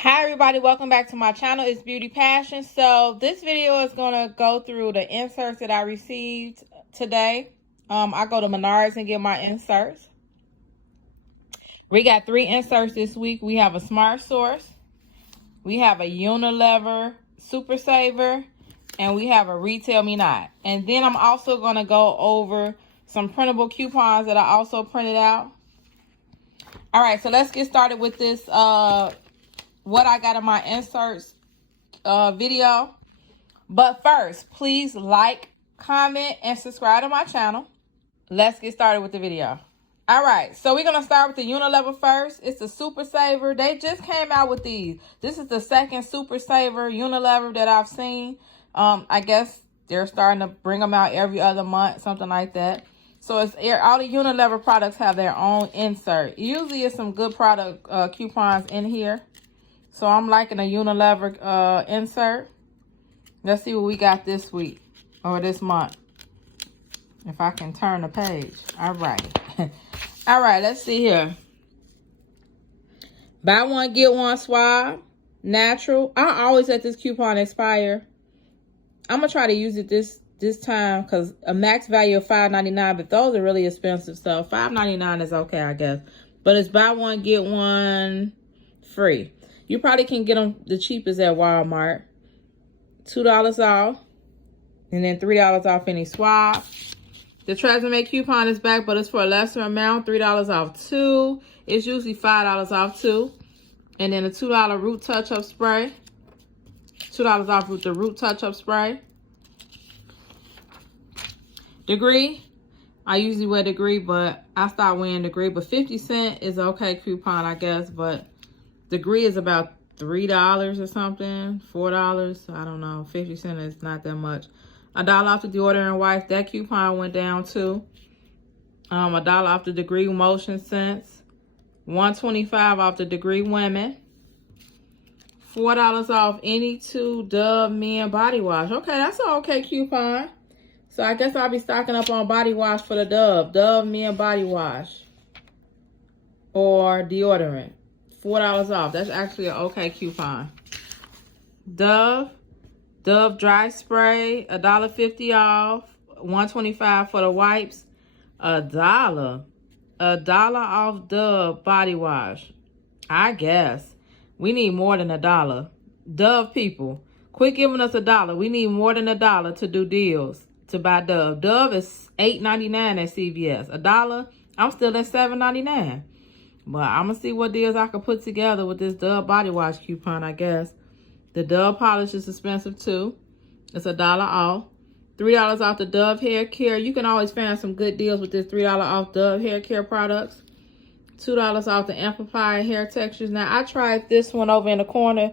Hi everybody, welcome back to my channel. It's Beauty Passion. So this video is going to go through the inserts that I received today. I go to Menards and get my inserts. We got 3 inserts this week. We have a Smart Source, we have a Unilever Super Saver, and we have a RetailMeNot. And then I'm also going to go over some printable coupons that I also printed out. All right, so let's get started with this what I got in my inserts video. But first, please like, comment, and subscribe to my channel. Let's get started with the video. All right, so we're gonna start with the Unilever first. It's the Super Saver. They just came out with these. This is the second Super Saver Unilever that I've seen. I guess they're starting to bring them out every other month, something like that. So it's all the Unilever products have their own insert. Usually it's some good product coupons in here. So I'm liking a Unilever insert. Let's see what we got this week or this month. If I can turn the page. All right. All right, let's see here. Buy one, get one swab. Natural. I always let this coupon expire. I'm going to try to use it this time because a max value of $5.99, but those are really expensive. So $5.99 is okay, I guess. But it's buy one, get one free. You probably can get them the cheapest at Walmart. $2 off. And then $3 off any swap. The TRESemmé coupon is back, but it's for a lesser amount. $3 off 2. It's usually $5 off 2. And then a $2 root touch-up spray. $2 off with the root touch-up spray. Degree. I usually wear Degree, but I stopped wearing Degree. But 50 cents is okay coupon, I guess. But Degree is about $3 or something, $4. I don't know. 50 cents is not that much. $1 off the deodorant wipes. That coupon went down too. $1 off the Degree motion scents. $1.25 off the Degree women. $4 off any 2 Dove men body wash. Okay, that's an okay coupon. So I guess I'll be stocking up on body wash for the Dove men body wash or deodorant. $4 off. That's actually an okay coupon. Dove dry spray, $1.50 off. $1.25 for the wipes. $1 off Dove body wash. I guess we need more than $1. Dove people, quit giving us $1. We need more than $1 to do deals to buy Dove. Dove is $8.99 at CVS. $1, I'm still at $7.99. But I'm going to see what deals I can put together with this Dove body wash coupon, I guess. The Dove polish is expensive, too. It's $1 off. $3 off the Dove hair care. You can always find some good deals with this $3 off Dove hair care products. $2 off the amplified hair textures. Now, I tried this one over in the corner.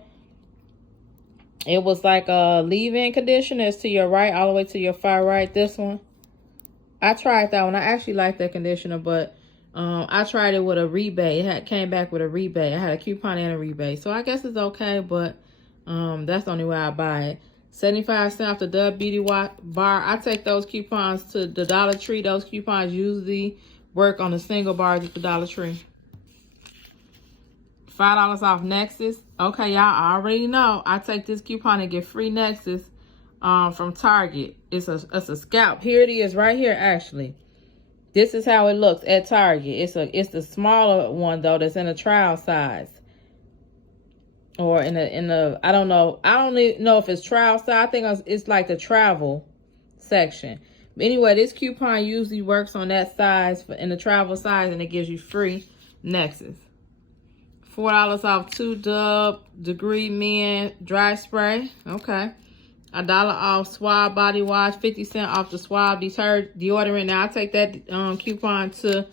It was like a leave-in conditioner. It's to your right, all the way to your far right. This one. I tried that one. I actually like that conditioner, but I tried it with a rebate. It came back with a rebate. I had a coupon and a rebate. So I guess it's okay, but that's the only way I buy it. 75 cents off the Dove Beauty Bar. I take those coupons to the Dollar Tree. Those coupons usually work on the single bars at the Dollar Tree. $5 off Nexus. Okay, y'all already know. I take this coupon and get free Nexus from Target. It's a scalp. Here it is right here, actually. This is how it looks at Target. It's the smaller one though that's in a trial size. Or in the I don't know. I don't even know if it's trial size. I think it's like the travel section. But anyway, this coupon usually works on that size in the travel size, and it gives you free Nexus. $4 off 2 Dove Degree Men dry spray. Okay. $1 off Swab body wash. 50 cents off the Swab deodorant. Now I take that coupon to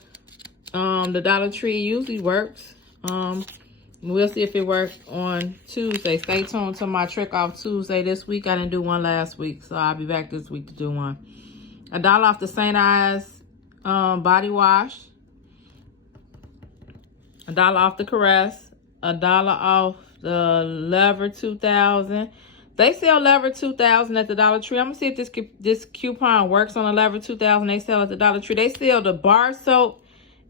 the Dollar Tree. It usually works. We'll see if it works on Tuesday. Stay tuned to my trick off Tuesday this week. I didn't do one last week, so I'll be back this week to do one. $1 off the St. Ives body wash. $1 off the Caress. $1 off the Lever 2000. They sell Lever 2000 at the Dollar Tree. I'm going to see if this coupon works on the Lever 2000 they sell at the Dollar Tree. They sell the bar soap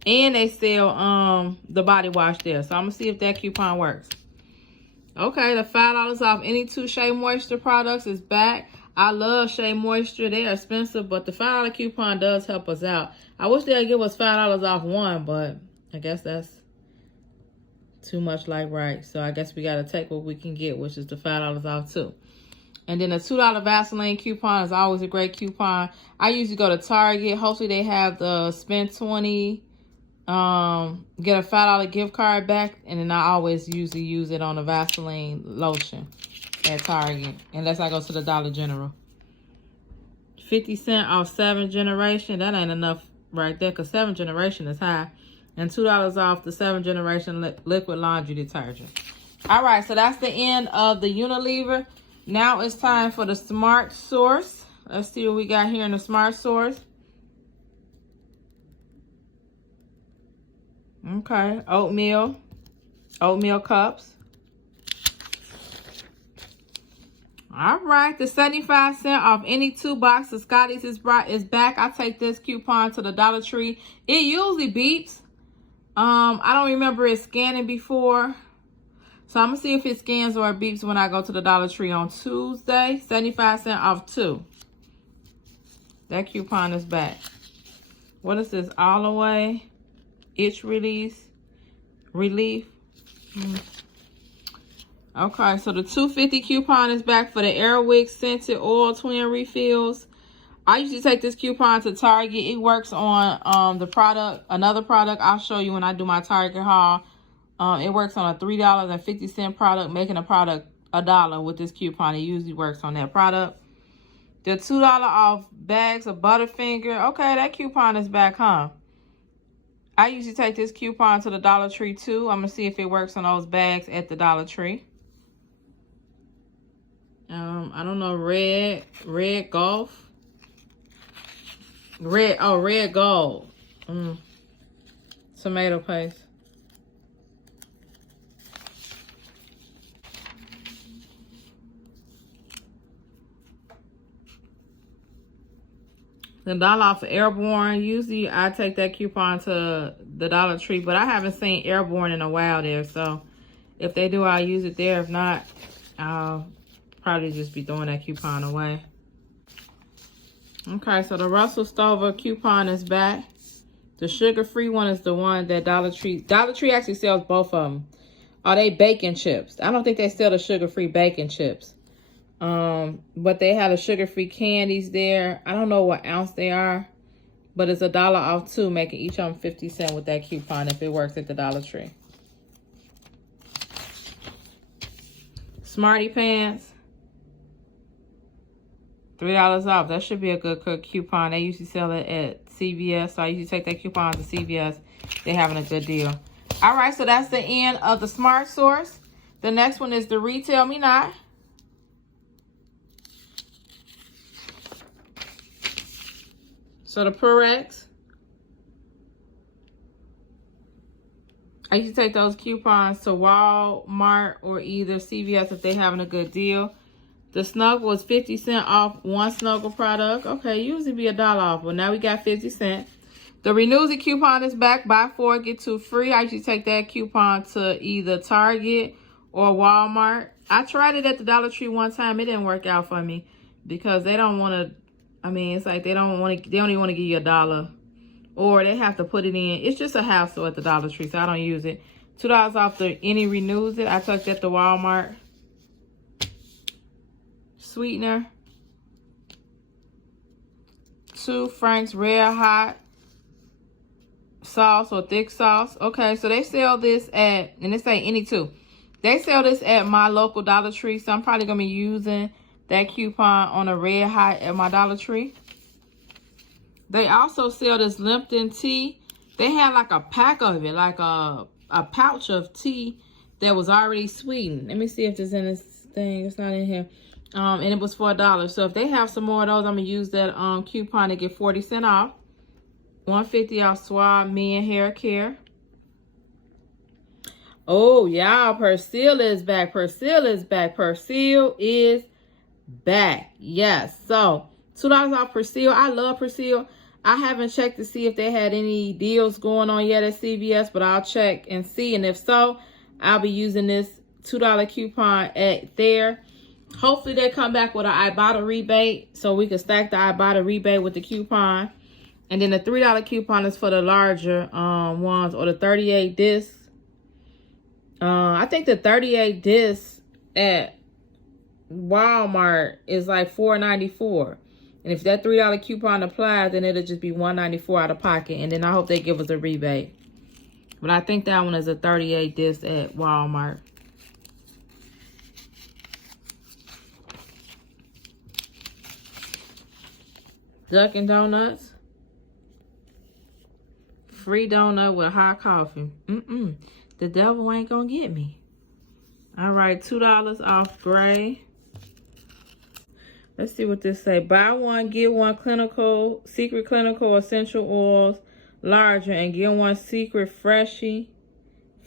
and they sell the body wash there. So I'm going to see if that coupon works. Okay, the $5 off any 2 Shea Moisture products is back. I love Shea Moisture. They are expensive, but the $5 coupon does help us out. I wish they'd give us $5 off one, but I guess that's too much like right. So I guess we got to take what we can get, which is the $5 off too. And then the $2 Vaseline coupon is always a great coupon. I usually go to Target. Hopefully they have the spend 20, get a $5 gift card back. And then I always usually use it on the Vaseline lotion at Target, unless I go to the Dollar General. 50 cents off 7th Generation. That ain't enough right there, because 7th Generation is high. And $2 off the 7th Generation liquid laundry detergent. All right, so that's the end of the Unilever. Now it's time for the Smart Source. Let's see what we got here in the Smart Source. Okay, oatmeal cups. All right, the 75 cents off any 2 boxes Scotty's is back. I take this coupon to the Dollar Tree. It usually beats. I don't remember it scanning before. So I'm going to see if it scans or it beeps when I go to the Dollar Tree on Tuesday. 75 cents off 2. That coupon is back. What is this? All the way. Itch relief. Okay, so the $2.50 coupon is back for the Airwick Scented Oil Twin Refills. I usually take this coupon to Target. It works on the product, another product I'll show you when I do my Target haul. It works on a $3.50 product, making a product $1 with this coupon. It usually works on that product. The $2 off bags of Butterfinger. Okay, that coupon is back, huh? I usually take this coupon to the Dollar Tree too. I'm going to see if it works on those bags at the Dollar Tree. I don't know, red golf. Red gold. Tomato paste. The $1 off of Airborne. Usually I take that coupon to the Dollar Tree, but I haven't seen Airborne in a while there. So if they do, I'll use it there. If not, I'll probably just be throwing that coupon away. Okay, so the Russell Stover coupon is back. The sugar-free one is the one that Dollar Tree actually sells both of them. Are they bacon chips? I don't think they sell the sugar-free bacon chips. But they have the sugar-free candies there. I don't know what ounce they are, but it's $1 off 2, making each of them 50 cents with that coupon if it works at the Dollar Tree. Smarty Pants, $3 off. That should be a good coupon. They usually sell it at CVS, so I usually take that coupon to CVS. They're having a good deal. All right, so that's the end of the Smart Source. The next one is the RetailMeNot. So the Purex. I usually take those coupons to Walmart or either CVS if they're having a good deal. The Snuggle was 50 cents off one Snuggle product. Okay, usually be $1 off, but now we got 50 cents. The Renews It coupon is back. Buy 4, get 2 free. I usually take that coupon to either Target or Walmart. I tried it at the Dollar Tree one time. It didn't work out for me because they don't want to. I mean, it's like they don't even want to give you $1, or they have to put it in. It's just a hassle at the Dollar Tree, so I don't use it. $2 off the Any Renews It. I took that to Walmart. Sweetener. 2 Frank's Red Hot sauce or thick sauce. Okay, so they sell this at, and they say any 2. They sell this at my local Dollar Tree, so I'm probably going to be using that coupon on a Red Hot at my Dollar Tree. They also sell this Lipton tea. They had like a pack of it, like a pouch of tea that was already sweetened. Let me see if it's in this thing. It's not in here. And it was for $1. So if they have some more of those, I'm going to use that coupon to get 40 cents off. $1.50 off Suave Men Hair Care. Oh, y'all, Persil is back. Persil is back. Persil is back. Yes. So $2 off Persil. I love Persil. I haven't checked to see if they had any deals going on yet at CVS, but I'll check and see. And if so, I'll be using this $2 coupon at there. Hopefully they come back with an IBOTTA rebate so we can stack the IBOTTA rebate with the coupon. And then the $3 coupon is for the larger ones, or the 38 discs. I think the 38 discs at Walmart is like $4.94. And if that $3 coupon applies, then it'll just be $1.94 out of pocket. And then I hope they give us a rebate. But I think that one is a 38 disc at Walmart. Dunkin' Donuts. Free donut with hot coffee. The devil ain't gonna get me. All right, $2 off gray. Let's see what this say. Buy one, get one secret clinical essential oils larger and get one secret freshie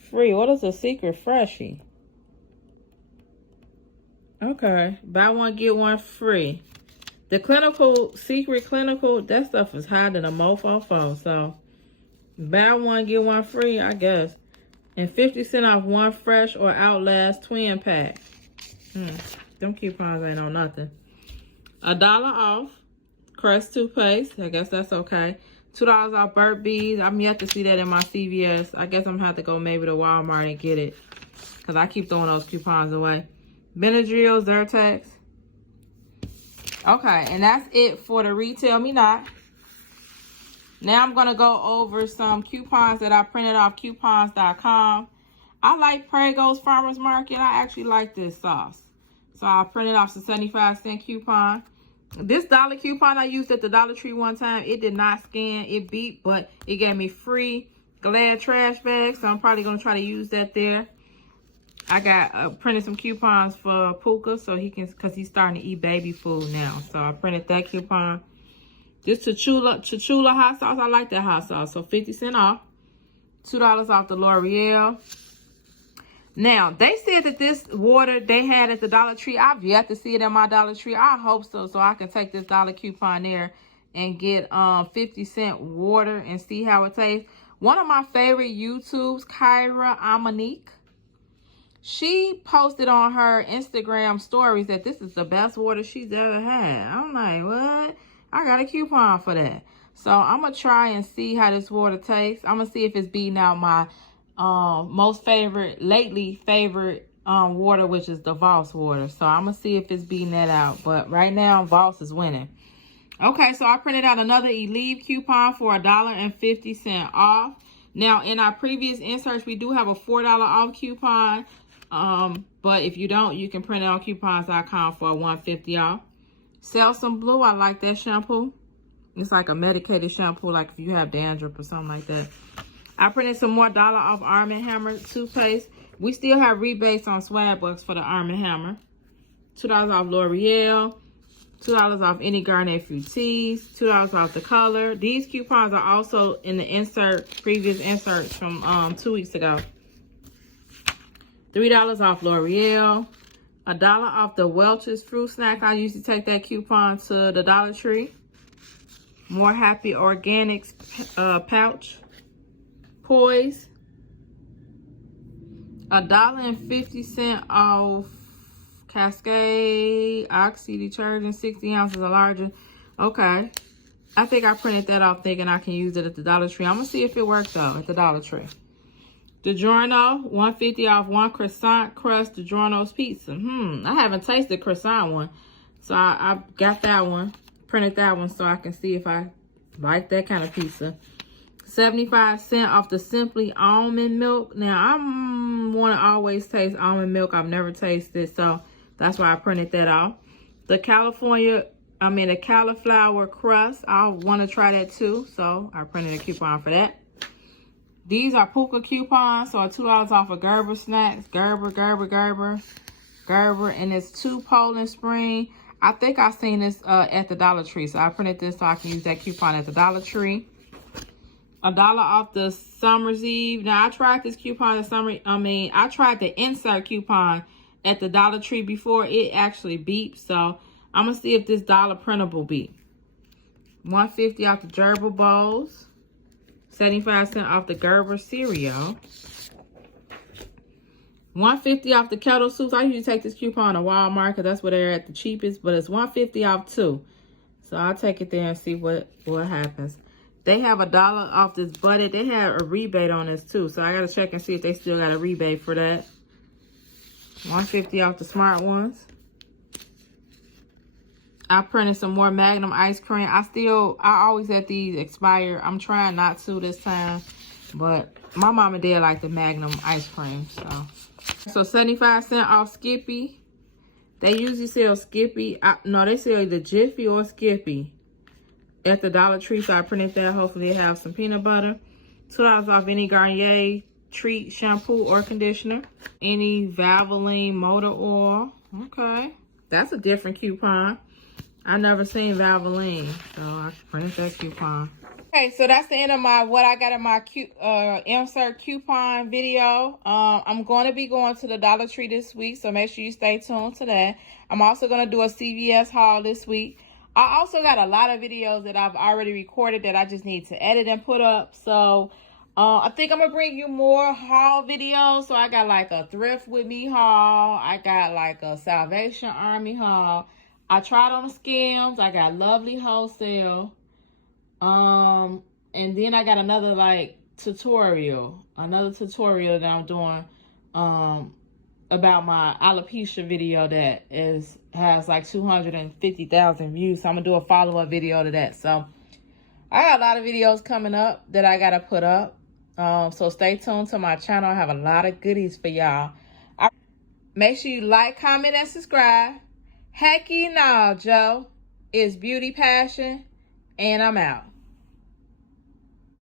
free. What is a secret freshie? Okay, buy one, get one free. The secret clinical, that stuff is higher than a mofo. So buy one, get one free, I guess. And 50% off one fresh or Outlast twin pack. Them coupons ain't on nothing. $1 off Crest toothpaste. I guess that's okay. $2 off Burt's Bees. I'm yet to see that in my CVS. I guess I'm gonna have to go maybe to Walmart and get it, because I keep throwing those coupons away. Benadryl, Zyrtex. Okay, and that's it for the RetailMeNot. Now I'm going to go over some coupons that I printed off coupons.com. I like Prego's Farmers Market. I actually like this sauce. So I printed off the 75-cent coupon. This dollar coupon I used at the Dollar Tree one time, it did not scan. It beeped, but it gave me free Glad trash bags. So I'm probably going to try to use that there. I got printed some coupons for Puka, so he can, because he's starting to eat baby food now. So I printed that coupon. This Cholula hot sauce, I like that hot sauce. So 50% off. $2 off the L'Oreal. Now, they said that this water they had at the Dollar Tree, I've yet to see it at my Dollar Tree. I hope so, so I can take this dollar coupon there and get 50-cent water and see how it tastes. One of my favorite YouTubes, Kyra Amanique, she posted on her Instagram stories that this is the best water she's ever had. I'm like, what? I got a coupon for that. So I'm going to try and see how this water tastes. I'm going to see if it's beating out my lately favorite water, which is the Voss water. So I'm going to see if it's beating that out. But right now, Voss is winning. Okay, so I printed out another Eleve coupon for $1.50 off. Now, in our previous inserts, we do have a $4 off coupon. But if you don't, you can print it on coupons.com for $1.50 off. Selsun Blue, I like that shampoo. It's like a medicated shampoo, like if you have dandruff or something like that. I printed some more $1 off Arm & Hammer toothpaste. We still have rebates on swag bucks for the Arm & Hammer. $2 off L'Oreal. $2 off any Garnet Fructis. $2 off the color. These coupons are also in the previous inserts from 2 weeks ago. $3 off L'Oreal. $1 off the Welch's fruit snack. I usually take that coupon to the Dollar Tree. More Happy Organics pouch. Poise. $1.50 off Cascade Oxy detergent, 60 ounces or larger. Okay. I think I printed that off thinking I can use it at the Dollar Tree. I'm going to see if it works though at the Dollar Tree. DiGiorno, $1.50 off one croissant crust DiGiorno's pizza. I haven't tasted croissant one. So I got that one. Printed that one so I can see if I like that kind of pizza. 75 cents off the Simply Almond Milk. Now, I want to always taste almond milk. I've never tasted it, so that's why I printed that off. The cauliflower crust. I want to try that too, so I printed a coupon for that. These are Puka coupons, so $2 off of Gerber snacks. Gerber, and it's 2 Poland Spring. I think I seen this at the Dollar Tree, so I printed this so I can use that coupon at the Dollar Tree. $1 off the Summer's Eve. Now, I tried this coupon I tried the insert coupon at the Dollar Tree before. It actually beeped, so I'm going to see if this dollar printable beep. $1.50 off the Gerber Bowls. 75 cents off the Gerber cereal. $1.50 off the kettle soups. I usually take this coupon to Walmart because that's where they're at the cheapest, but it's $1.50 off too. So I'll take it there and see what happens. They have $1 off this butter. They have a rebate on this too, so I gotta check and see if they still got a rebate for that. $1.50 off the smart ones. I printed some more Magnum ice cream. I always let these expire. I'm trying not to this time, but my mama did like the Magnum ice cream, so 75 cents off Skippy. They usually sell Skippy. No, they sell either Jiffy or Skippy at the Dollar Tree, so I printed that. Hopefully they have some peanut butter. $2 off any Garnier Treat shampoo or conditioner. Any Valvoline motor oil. Okay, that's a different coupon. I never seen Valvoline, so I printed that coupon. Okay, so that's the end of my what I got in my insert coupon video. I'm going to be going to the Dollar Tree this week, so make sure you stay tuned to that. I'm also going to do a CVS haul this week. I also got a lot of videos that I've already recorded that I just need to edit and put up. So I think I'm going to bring you more haul videos. So I got like a Thrift With Me haul. I got like a Salvation Army haul. I tried on the Skims. I got Lovely Wholesale. And then I got another like tutorial that I'm doing about my alopecia video that has like 250,000 views. So I'm gonna do a follow-up video to that. So I got a lot of videos coming up that I gotta put up. So stay tuned to my channel. I have a lot of goodies for y'all. Make sure you like, comment, and subscribe. Hecky no, Joe. It's Beauty Passion, and I'm out.